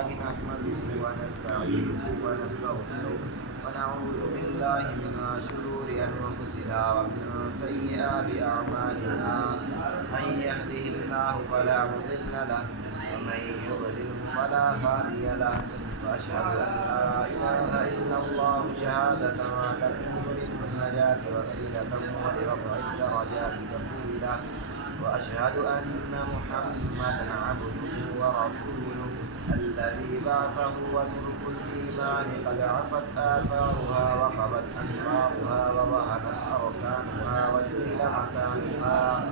لله نحمده ونستعينه ونستغفره ونعوذ بالله من شرور أنفسنا ومن سيئات أعمالنا من يهده الله فلا مضل له ومن يضلله فلا هادي له وأشهد أن لا إله إلا الله شهادة ما تكون للنجاة وسيلة ولرفع الدرجات كفيلة وأشهد أن محمدا عبده ورسوله الذي بعثه وترك الإيمان قد عفت آثارها وخبت أنوارها ووهنت أركانها وجهل مكانها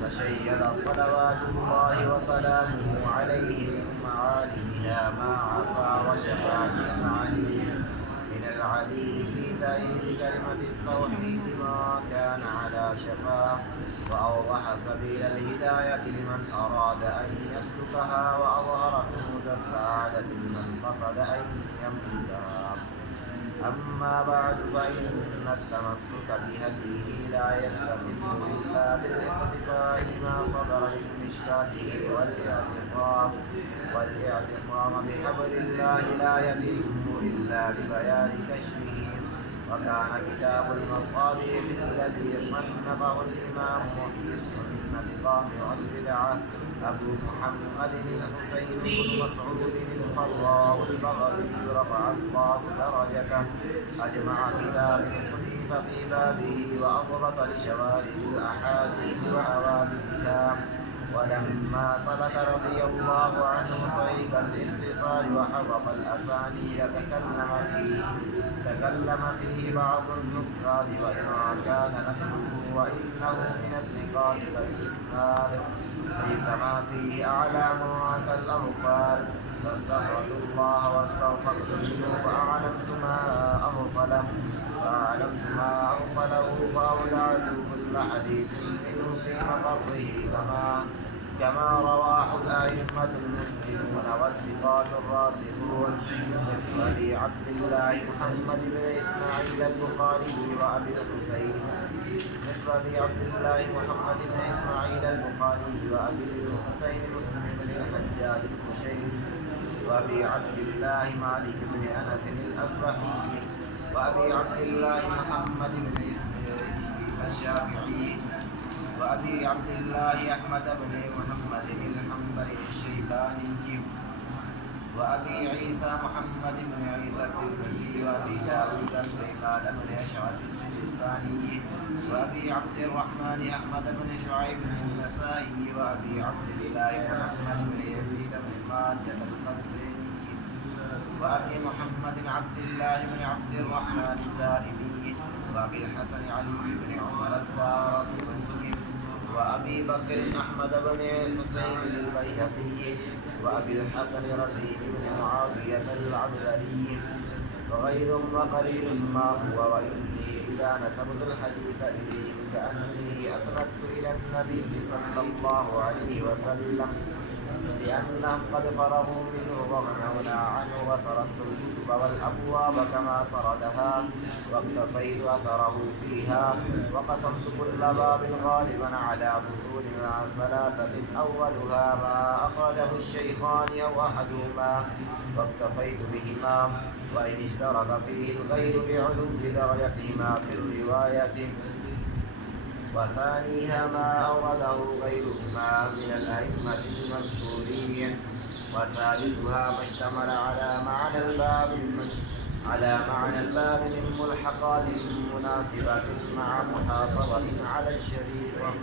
فشيد صلوات الله وسلامه عليه من معاليها ما عفا وشفى من عليم من العليل في تأييد كلمة التوحيد ما كان على شفا وأوضح سبيل الهداية لمن أراد أن يسلكها وأظهر كنوز السعادة لمن قصد أن يملكها. أما بعد فإن التمسك بهديه لا يستمر إلا بالاقتفاء بما صدر من مشكاته والاعتصام بحبل الله لا يتم إلا ببيان كشفه. وكان كتاب المصابيح الذي صنفه الإمام محيي السنة قامع البدعة أبو محمد الحسين بن مسعود الفراء البغوي رفع الله درجته أجمع كتاب صنف في بابه وأضبط لشوارد الأحاديث وأوابدها. ولما سلك رضي الله عنه طريق الاختصار وحذف الأسانيد تكلم فيه بعض النقاد وإن كان نقله وإنه من الثقات كالإسناد ليس ما فيه أعلامها كالأغفال فاستغفرت الله واستغفرت منه فأعلمت ما أغفله فأودعت كل حديث منه في مقره كما رواه الأئمة المسلمون والثقات الراسخون مثل أبي عبد الله محمد بن إسماعيل البخاري وأبي الحسين مسلم بن الحجاج القشيري وأبي عبد الله مالك بن أنس الأصبحي وأبي عبد الله محمد بن عيسى الشافعي وأبي عبد الله أحمد بن محمد الحنبلي الشيباني وأبي عيسى محمد بن عيسى الترمذي وأبي داود البيقال بن أشعث السجستاني وأبي عبد الرحمن أحمد بن شعيب النسائي وأبي عبد الله محمد بن يزيد بن ماجة القصبيني وأبي محمد عبد الله بن عبد الرحمن الدارمي وأبي الحسن علي بن عمر الدارقطني وأبي بكر أحمد بن حسين البيهقي وأبي الحسن رزين بن معاوية العبدلي وغيرهم وقليل ما هو. وإني إذا نسبت الحديث إليهم كأني أسندت إلى النبي صلى الله عليه وسلم لأنهم قد فرغوا منه وغنونا عنه وسردت الكتب والأبواب كما سردها واقتفيت أثره فيها وقسمت كل باب غالبا على فصولنا ثلاثة أولها ما أخرجه الشيخان أو أحدهما واقتفيت بهما وإن اشترك فيه الغير بعلو درجتهما في الرواية وثانيها ما أورده غيرهما من الأئمة المذكورين وثالثها ما اشتمل على معنى الباب من ملحقات مناسبة مع محافظة على الشريعة.